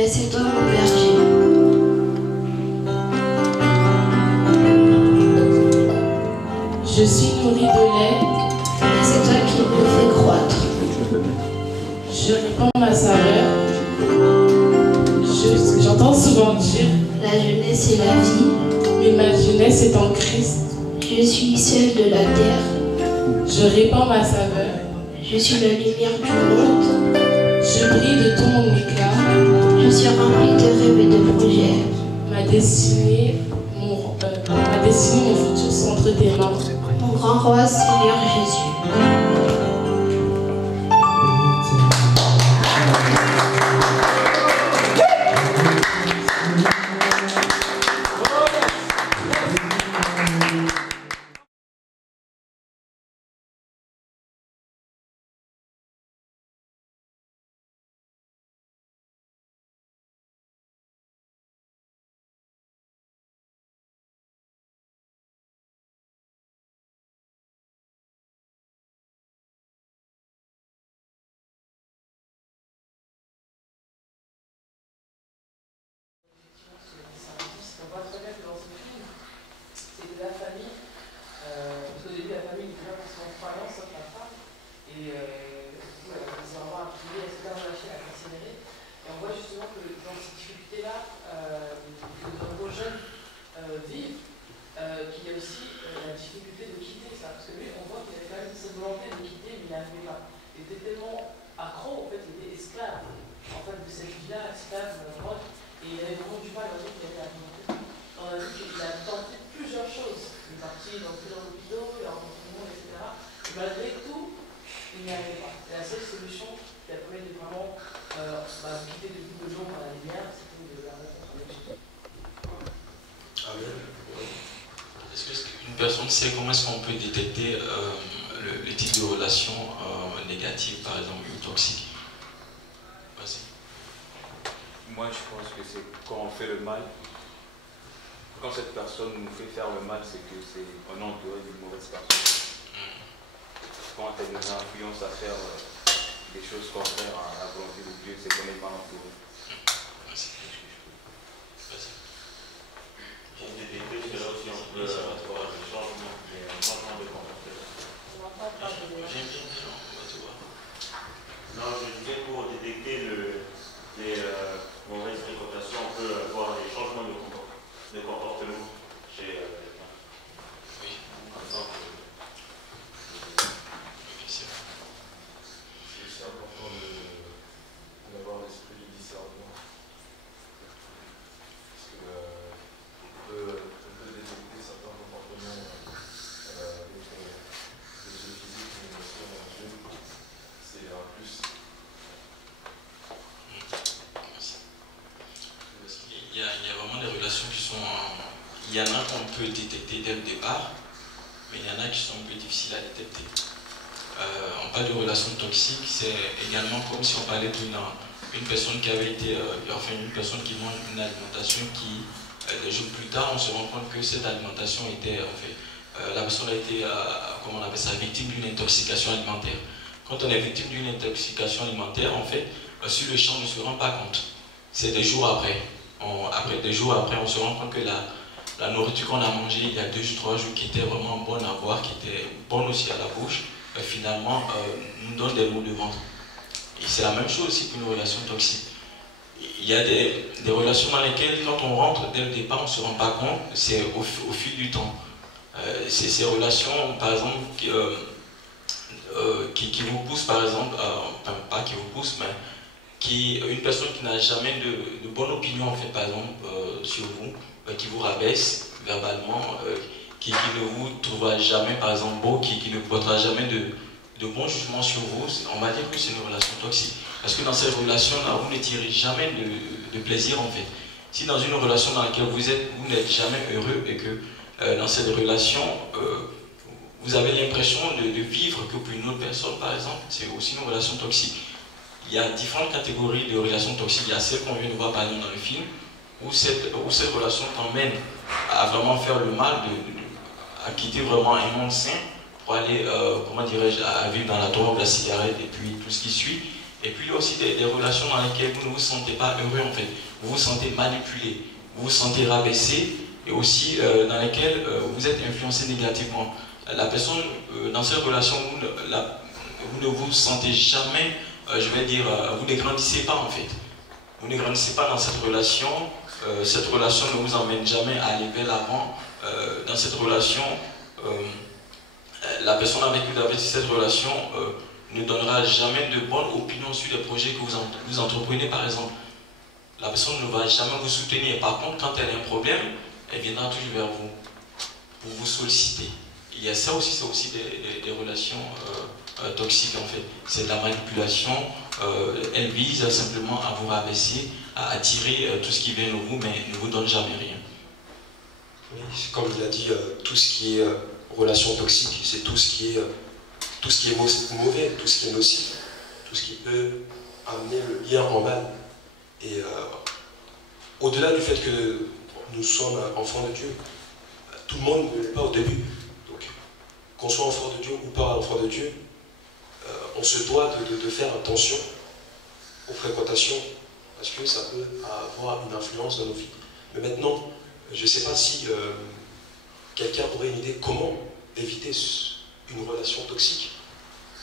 mais c'est toi mon berger. Je suis nourrie de lait, Mais c'est toi qui me fais croître. je répands ma saveur. J'entends souvent dire, La jeunesse et la vie, mais ma jeunesse est en Christ. je suis celle de la terre. Je répands ma saveur. Je suis la lumière du monde. Je brille de tout mon éclat. Je suis remplie de rêves et de projets. Ma destinée, mon futur sont entre tes mains. Mon grand roi, Seigneur Jésus. C'est comment est-ce qu'on peut détecter le type de relation négative, par exemple, ou toxique. Vas-y. Moi, je pense que c'est quand on fait le mal. Quand cette personne nous fait faire le mal, c'est que c'est on est entouré d'une mauvaise personne. Quand elle nous influence à faire des choses contraires à la volonté de Dieu, c'est qu'on est mal entouré. Vas-y. J'ai détecté que là aussi on peut avoir des changements, un changement de comportement. J'aime bien les gens, on va te voir. Non, je disais pour détecter les mauvaises fréquentations, on peut avoir des changements de comportement chez quelqu'un. Oui. Par exemple, C'est aussi important d'avoir l'esprit du discernement. Parce que on peut détecter certains comportements avec les yeux physiques, mais aussi en Dieu. C'est un plus. Il y a vraiment des relations qui sont... il y en a qu'on peut détecter dès le départ, mais il y en a qui sont un peu difficiles à détecter. On parle de relations toxiques, c'est également comme si on parlait d'une personne qui avait été... enfin, une personne qui mange une alimentation qui, des jours plus tard, on se rend compte que cette alimentation était... en fait, la personne a été, comment on appelle ça, victime d'une intoxication alimentaire. Quand on est victime d'une intoxication alimentaire, en fait, sur le champ, on ne se rend pas compte. C'est des jours après. Des jours après, on se rend compte que la nourriture qu'on a mangée il y a 2 ou 3 jours, qui était vraiment bonne à boire, qui était bonne aussi à la bouche, finalement, nous donne des maux de ventre. Et c'est la même chose aussi pour une relation toxique. Il y a des relations dans lesquelles, quand on rentre dès le départ, on ne se rend pas compte, c'est au fil du temps. C'est ces relations, par exemple, qui vous poussent, par exemple, enfin, pas qui vous poussent, mais une personne qui n'a jamais de bonne opinion, en fait, par exemple, sur vous, qui vous rabaisse verbalement, qui ne vous trouvera jamais, par exemple, beau, qui ne portera jamais de bons jugements sur vous, on va dire que c'est une relation toxique. Parce que dans cette relation-là, vous ne tirez jamais de plaisir, en fait. Si dans une relation dans laquelle vous n'êtes jamais heureux et que dans cette relation, vous avez l'impression de vivre que pour une autre personne, par exemple, c'est aussi une relation toxique. Il y a différentes catégories de relations toxiques. Il y a celles qu'on vient de voir par exemple dans le film, où cette relation t'emmène à vraiment faire le mal, à quitter vraiment un monde sain pour aller, comment dirais-je, à vivre dans la drogue, la cigarette et puis tout ce qui suit. Et puis il y a aussi des relations dans lesquelles vous ne vous sentez pas heureux en fait. Vous vous sentez manipulé, vous vous sentez rabaissé, et aussi dans lesquelles vous êtes influencé négativement. La personne, dans cette relation, vous ne vous sentez jamais, je vais dire, vous ne grandissez pas en fait. Vous ne grandissez pas dans cette relation ne vous emmène jamais à aller vers l'avant. Dans cette relation, la personne avec qui vous avez cette relation ne donnera jamais de bonnes opinions sur les projets que vous entreprenez par exemple. La personne ne va jamais vous soutenir. Par contre, quand elle a un problème, elle viendra toujours vers vous pour vous solliciter. Il y a ça aussi, c'est aussi des relations toxiques en fait. C'est de la manipulation. Elle vise simplement à vous rabaisser, à attirer tout ce qui vient de vous, mais ne vous donne jamais rien. Oui, comme il a dit, tout ce qui est relation toxique, c'est tout ce qui est mauvais, tout ce qui est nocif, tout ce qui peut amener le lien en mal. Et au-delà du fait que nous sommes enfants de Dieu, tout le monde ne l'est pas au début. Donc, qu'on soit enfant de Dieu ou pas enfant de Dieu, on se doit de faire attention aux fréquentations, parce que ça peut avoir une influence dans nos vies. Mais maintenant, je ne sais pas si quelqu'un aurait une idée comment éviter une relation toxique,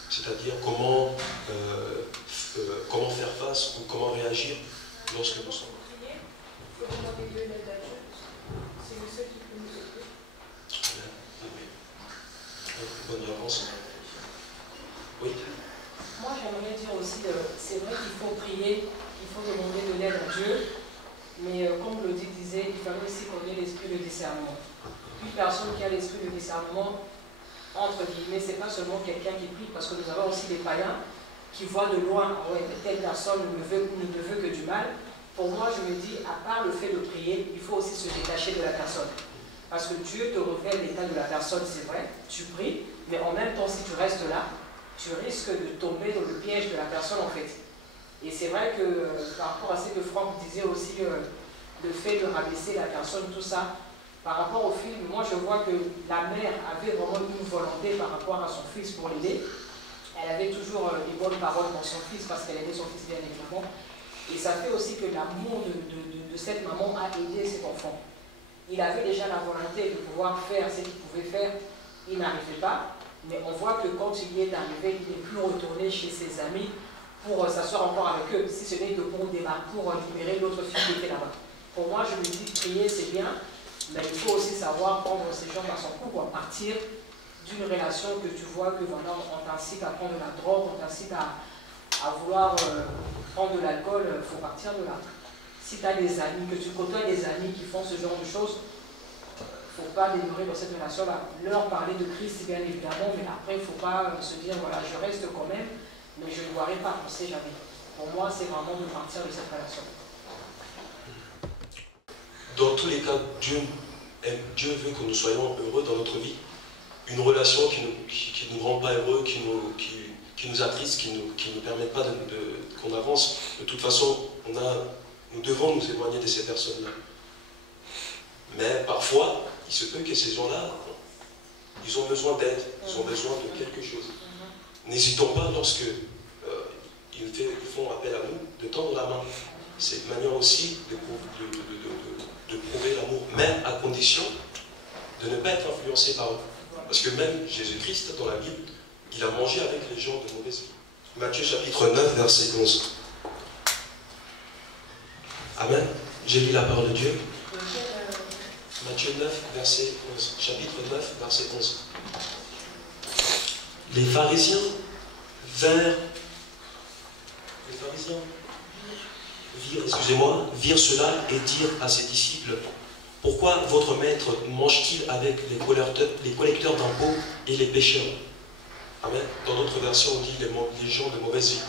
c'est-à-dire comment faire face ou comment réagir lorsque nous sommes. Il faut demander de l'aide à Dieu. C'est le seul qui peut nous aider. Bonne réponse. Oui. Moi, j'aimerais dire aussi, c'est vrai qu'il faut prier, il faut demander de l'aide à Dieu, mais comme le disait, il fallait aussi qu'on ait l'esprit de discernement. Une personne qui a l'esprit de discernement, entre guillemets, c'est pas seulement quelqu'un qui prie, parce que nous avons aussi des païens qui voient de loin, ah ouais, telle personne ne me veut que du mal. Pour moi, je me dis, à part le fait de prier, il faut aussi se détacher de la personne. Parce que Dieu te révèle l'état de la personne, c'est vrai, tu pries, mais en même temps, si tu restes là, tu risques de tomber dans le piège de la personne en fait. Et c'est vrai que par rapport à ce que Franck disait aussi, le fait de rabaisser la personne, tout ça, par rapport au film, moi je vois que la mère avait vraiment une volonté par rapport à son fils pour l'aider. Elle avait toujours les bonnes paroles pour son fils parce qu'elle aimait son fils bien évidemment. Et ça fait aussi que l'amour de cette maman a aidé cet enfant. Il avait déjà la volonté de pouvoir faire ce qu'il pouvait faire, il n'arrivait pas. Mais on voit que quand il y est arrivé, il n'est plus retourné chez ses amis pour s'asseoir encore avec eux, si ce n'est que pour libérer l'autre fille qui était là-bas. Pour moi, je me dis, prier c'est bien, mais il faut aussi savoir prendre ces gens dans son cou, à partir d'une relation que tu vois que voilà, on t'incite à prendre de la drogue, on t'incite à vouloir prendre de l'alcool, il faut partir de là. Si tu as des amis, que tu côtoies des amis qui font ce genre de choses, il ne faut pas demeurer dans cette relation-là. Leur parler de Christ, bien évidemment, mais après, il ne faut pas se dire, voilà, je reste quand même, mais je ne boirai pas, on ne sait jamais. Pour moi, c'est vraiment de partir de cette relation. Dans tous les cas, Dieu veut que nous soyons heureux dans notre vie. Une relation qui ne nous rend pas heureux, qui nous attriste, qui ne permet pas qu'on avance, de toute façon, nous devons nous éloigner de ces personnes-là. Mais parfois, il se peut que ces gens-là, ils ont besoin d'aide, ils ont besoin de quelque chose. N'hésitons pas lorsque ils font appel à nous, de tendre la main. C'est une manière aussi de prouver l'amour, mais à condition de ne pas être influencé par eux. Parce que même Jésus-Christ, dans la Bible, il a mangé avec les gens de mauvaise vie. Matthieu chapitre 9, verset 11. Amen. J'ai lu la parole de Dieu. Matthieu 9, verset 11. Chapitre 9, verset 11. Les pharisiens virent cela et dirent à ses disciples, pourquoi votre maître mange-t-il avec les collecteurs d'impôts et les pécheurs? Amen. Dans d'autres versions, on dit les gens de mauvaise vie.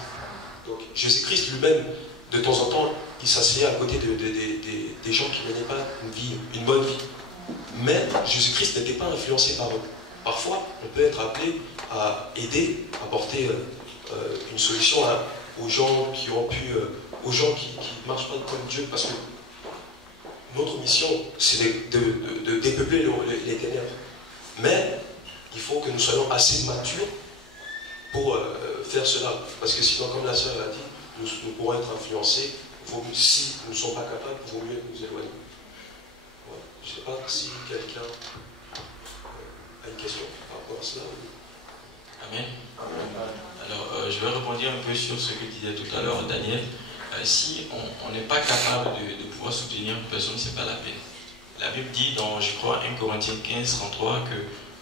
Donc Jésus-Christ lui-même, de temps en temps, il s'asseyait à côté des gens qui n'avaient pas une bonne vie. Mais Jésus-Christ n'était pas influencé par eux. Parfois, on peut être appelé à aider, à apporter une solution aux gens qui ne marchent pas comme Dieu, parce que notre mission, c'est de dépeupler les ténèbres. Mais il faut que nous soyons assez matures pour faire cela. Parce que sinon, comme la sœur l'a dit, nous pourrons être influencés. Si nous ne sommes pas capables, il vaut mieux nous éloigner. Ouais. Je ne sais pas si quelqu'un a une question par rapport à cela. Amen. Alors, je vais rebondir un peu sur ce que disait tout à l'heure Daniel. Si on n'est pas capable de pouvoir soutenir une personne, ce n'est pas la peine. La Bible dit dans, je crois, 1 Corinthiens 15, 33, que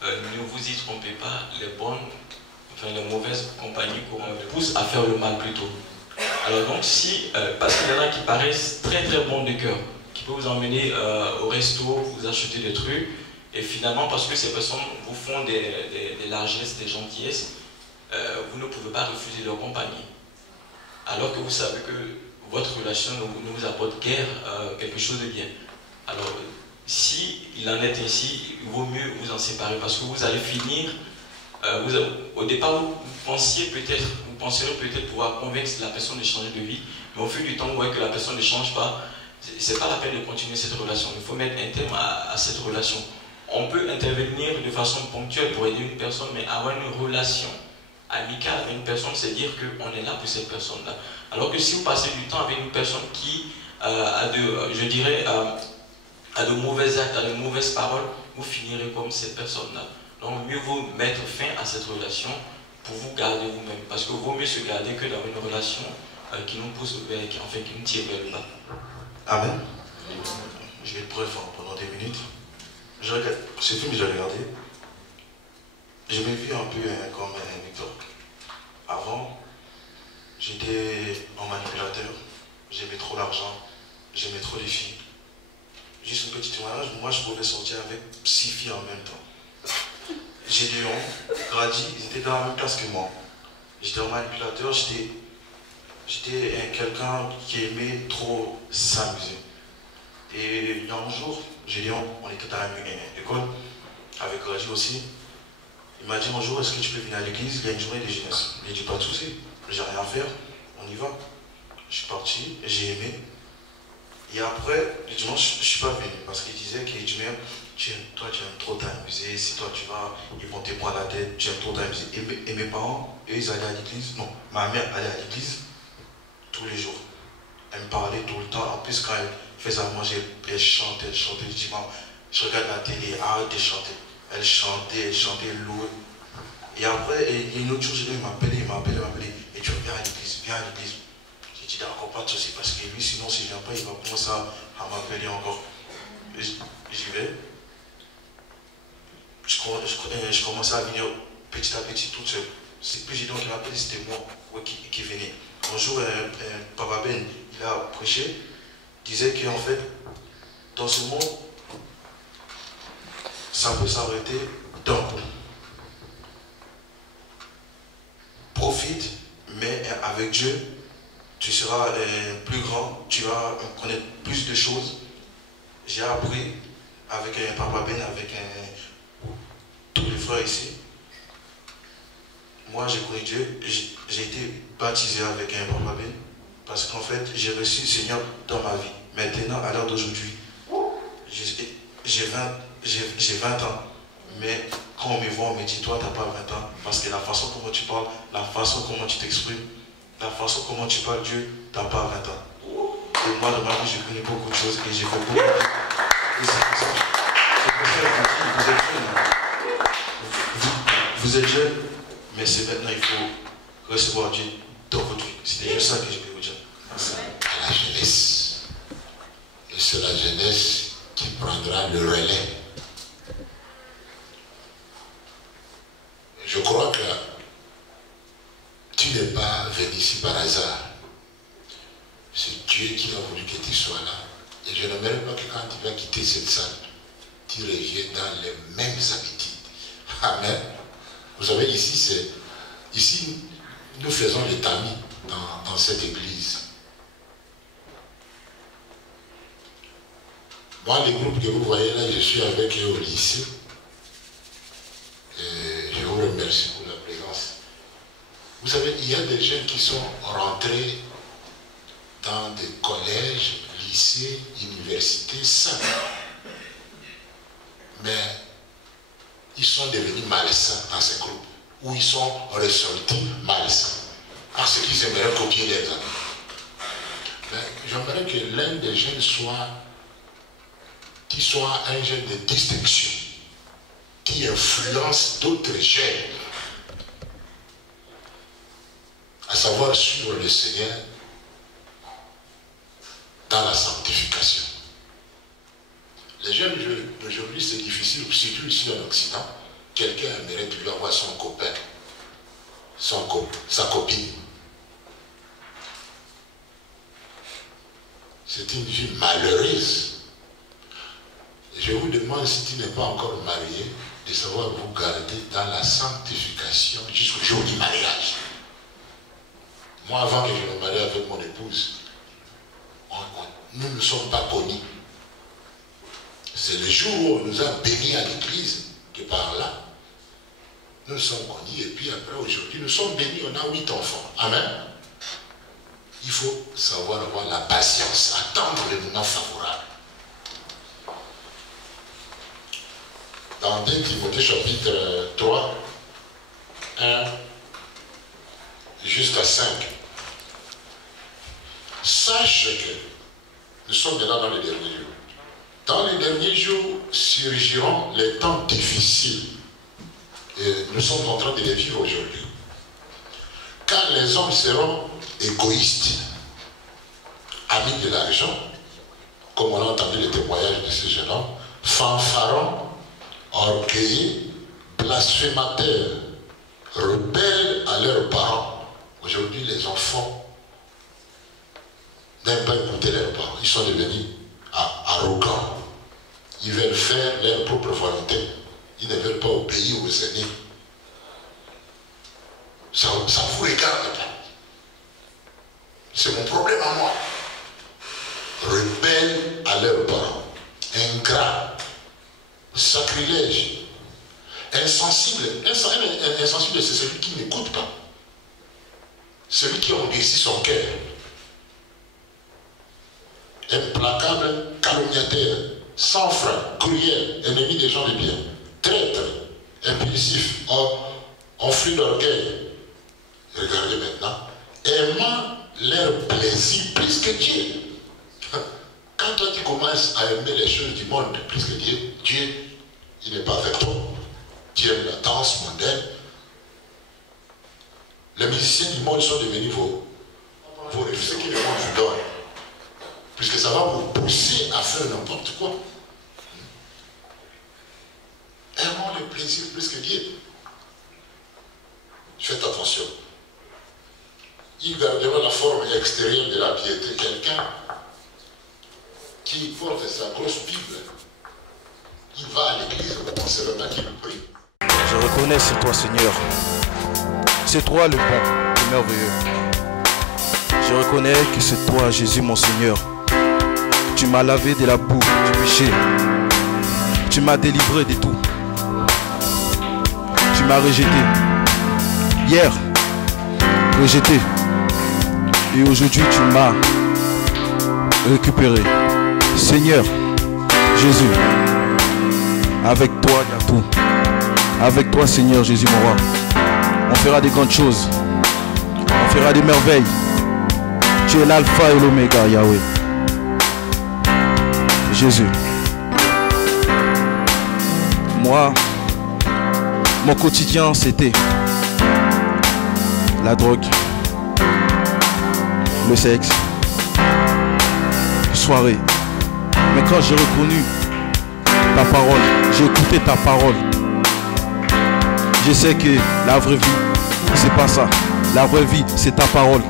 ne vous y trompez pas, les mauvaises compagnies vous poussent à faire le mal plutôt. Alors donc si, parce qu'il y en a qui paraissent très très bons de cœur, qui peuvent vous emmener au resto, vous acheter des trucs, et finalement parce que ces personnes vous font des largesses, des gentillesses, vous ne pouvez pas refuser leur compagnie. Alors que vous savez que votre relation ne vous apporte guère quelque chose de bien. Alors si il en est ainsi, il vaut mieux vous en séparer parce que vous allez finir, au départ vous penserez peut-être pouvoir convaincre la personne de changer de vie, mais au fil du temps vous voyez que la personne ne change pas, c'est pas la peine de continuer cette relation, il faut mettre un terme à cette relation. On peut intervenir de façon ponctuelle pour aider une personne, mais avoir une relation amicale avec une personne, c'est dire qu'on est là pour cette personne-là. Alors que si vous passez du temps avec une personne qui a de mauvais actes, a de mauvaises paroles, vous finirez comme cette personne-là. Donc mieux vaut mettre fin à cette relation pour vous garder vous-même. Parce que vaut mieux se garder que dans une relation qui nous pousse vers, qui nous tire vers le bas. Amen. Je vais être bref pendant des minutes. Ce film, j'ai regardé. Je me vis un peu comme Victor. Avant, j'étais un manipulateur. J'aimais trop l'argent. J'aimais trop les filles. Juste une petite témoignage, moi je pouvais sortir avec 6 filles en même temps. Gédéon, Grady, ils étaient dans la même classe que moi. J'étais un manipulateur, j'étais quelqu'un qui aimait trop s'amuser. Et il y a un jour, Gédéon, on était dans l'école, avec Grady aussi. Il m'a dit un jour, est-ce que tu peux venir à l'église? Il y a une journée de jeunesse. Il dit pas de souci, j'ai rien à faire, on y va. Je suis parti, j'ai aimé. Et après, le dimanche, je ne suis pas venu parce qu'il disait que toi tu aimes trop t'amuser, si toi tu vas, ils vont te prendre la tête, tu aimes trop t'amuser. Et mes parents, eux, ils allaient à l'église. Non, ma mère allait à l'église tous les jours. Elle me parlait tout le temps. En plus, quand elle faisait à manger, elle chantait. Je dis, maman, je regarde la télé, arrête de chanter. Elle chantait, elle louait. Et après, il y a une autre chose, il m'appelait, et tu viens à l'église. J'ai dit d'accord, pas de souci, parce que lui, sinon, si je ne viens pas, il va commencer à m'appeler encore. J'y vais. Je commençais à venir petit à petit toute seule. C'est plus Gédéon qui m'appelait, c'était moi qui venais. Un jour, Papa Ben, il a prêché, il disait qu'en fait, dans ce monde, ça peut s'arrêter d'un coup. Profite, mais avec Dieu, tu seras plus grand, tu vas connaître plus de choses. J'ai appris avec Papa Ben, avec tous les frères ici. Moi, j'ai connu Dieu, j'ai été baptisé avec Papa Ben, parce qu'en fait, j'ai reçu le Seigneur dans ma vie. Maintenant, à l'heure d'aujourd'hui, j'ai 20 ans. Mais quand on me voit, on me dit, toi, tu n'as pas 20 ans. Parce que la façon comment tu parles, la façon comment tu t'exprimes, la façon comment tu parles Dieu, tu n'as pas 20 ans. Et moi, dans ma vie, j'ai connu beaucoup de choses et j'ai fait beaucoup de choses. Et c'est pour ça que vous êtes jeunes. Vous êtes jeunes, mais c'est maintenant, il faut recevoir Dieu dans votre vie. C'était juste ça que je voulais vous dire. La jeunesse. Et c'est la jeunesse qui prendra le relais. Je crois que tu n'es pas venu ici par hasard. C'est Dieu qui a voulu que tu sois là. Et je n'aimerais pas que quand tu vas quitter cette salle, tu reviennes dans les mêmes habitudes. Amen. Vous savez, ici, nous faisons les tamis dans cette église. Moi, les groupes que vous voyez là, je suis avec eux au lycée. Et je vous remercie pour la présence. Vous savez, il y a des jeunes qui sont rentrés dans des collèges, lycées, universités, sains. Mais ils sont devenus malsains dans ces groupes. où ils sont ressortis mal. Parce qu'ils aimeraient copier les amis. Mais j'aimerais que l'un des jeunes soit un jeune de distinction, qui influence d'autres jeunes, à savoir suivre le Seigneur dans la sanctification. Les jeunes d'aujourd'hui, c'est difficile, surtout ici en Occident. Quelqu'un aimerait plus avoir son copain, sa copine. C'est une vie malheureuse. Et je vous demande, si tu n'es pas encore marié, de savoir vous garder dans la sanctification jusqu'au jour du mariage. Moi, avant que je me marie avec mon épouse, nous ne sommes pas connus. C'est le jour où on nous a bénis à l'église que par là, nous sommes connus. Et puis après, aujourd'hui, nous sommes bénis, on a 8 enfants. Amen. Il faut savoir avoir la patience, attendre le moment favorable. Dans 2 Timothée chapitre 3, 1 jusqu'à 5, sache que nous sommes maintenant dans les derniers jours. Dans les derniers jours surgiront les temps difficiles. Et nous sommes en train de les vivre aujourd'hui. Car les hommes seront égoïstes, amis de l'argent, comme on a entendu le témoignage de ce jeune homme, fanfarons, orgueilleux, blasphémateurs, rebelles à leurs parents. Aujourd'hui, les enfants n'aiment pas écouter leurs parents. Ils sont devenus arrogants. Ils veulent faire leur propre volonté. Ils ne veulent pas obéir aux aînés. Ça vous regarde pas. C'est mon problème à moi. Rebelles à leurs parents. Ingrats. Sacrilège. Insensible. Insensible, c'est celui qui n'écoute pas. Celui qui endurcit son cœur. Implacable, calomniateur, sans frein, cruel, ennemi des gens de bien, traître, impulsif, enflé d'orgueil. Regardez maintenant, aimant leur plaisir plus que Dieu. Quand toi tu commences à aimer les choses du monde plus que Dieu, Dieu, il n'est pas avec toi. Dieu aime la danse mondaine. Les musiciens du monde sont devenus vos refus, ce que le monde vous donne. Puisque ça va vous pousser à faire n'importe quoi. Aimons le plaisir plus que Dieu. Faites attention. Il gardera la forme extérieure de la piété. Quelqu'un qui porte sa grosse Bible, il va à l'église, on se remet qu'il prie. Je reconnais c'est toi, Seigneur. C'est toi le bon, le merveilleux. Je reconnais que c'est toi, Jésus, mon Seigneur. Tu m'as lavé de la boue du péché. Tu m'as délivré de tout. Tu m'as rejeté. Hier, rejeté. Et aujourd'hui, tu m'as récupéré. Seigneur, Jésus, avec toi, il y a tout. Avec toi, Seigneur Jésus, mon roi, on fera des grandes choses. On fera des merveilles. Tu es l'alpha et l'oméga, Yahweh. Jésus. Moi, mon quotidien, c'était la drogue, le sexe, soirée. Mais quand j'ai reconnu ta parole, j'ai écouté ta parole, je sais que la vraie vie, c'est pas ça. La vraie vie, c'est ta parole.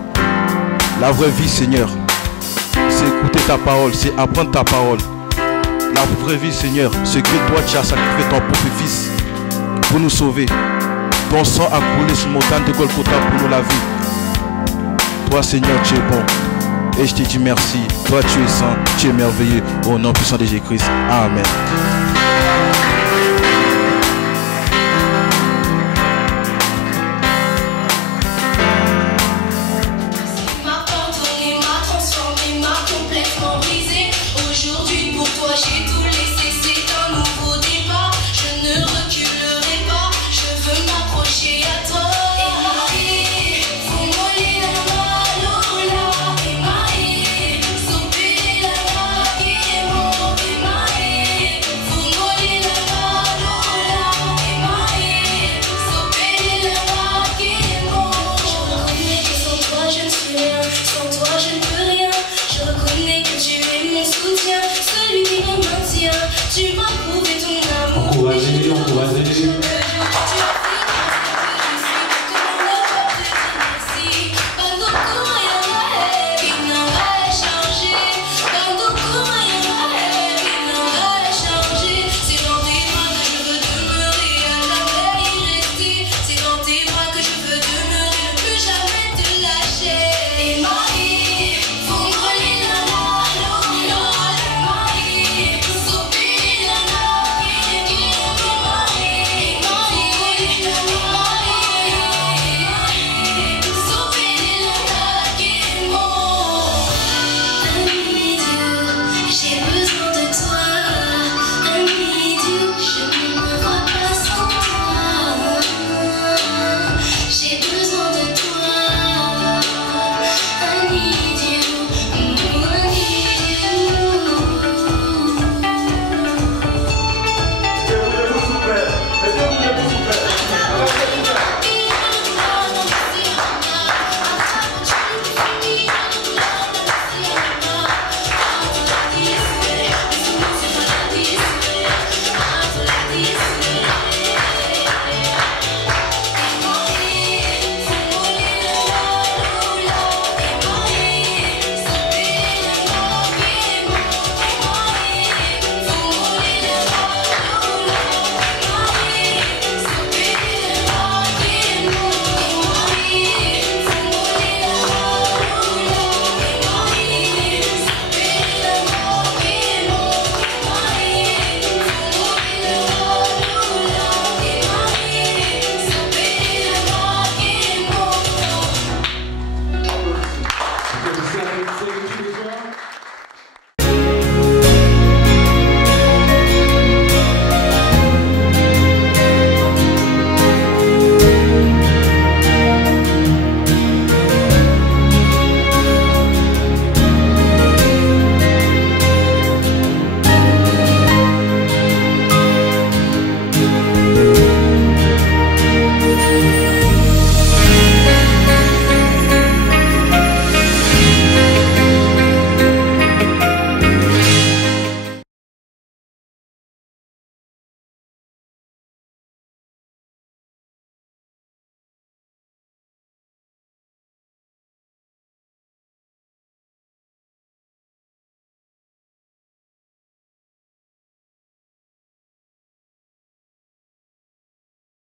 La vraie vie, Seigneur, c'est écouter ta parole, c'est apprendre ta parole. La vraie vie, Seigneur, c'est que toi, tu as sacrifié ton propre fils pour nous sauver. Ton sang a coulé sur mon montagne de Golgotha pour nous laver. Toi, Seigneur, tu es bon. Et je te dis merci. Toi, tu es saint, tu es merveilleux. Au nom puissant de Jésus-Christ. Amen.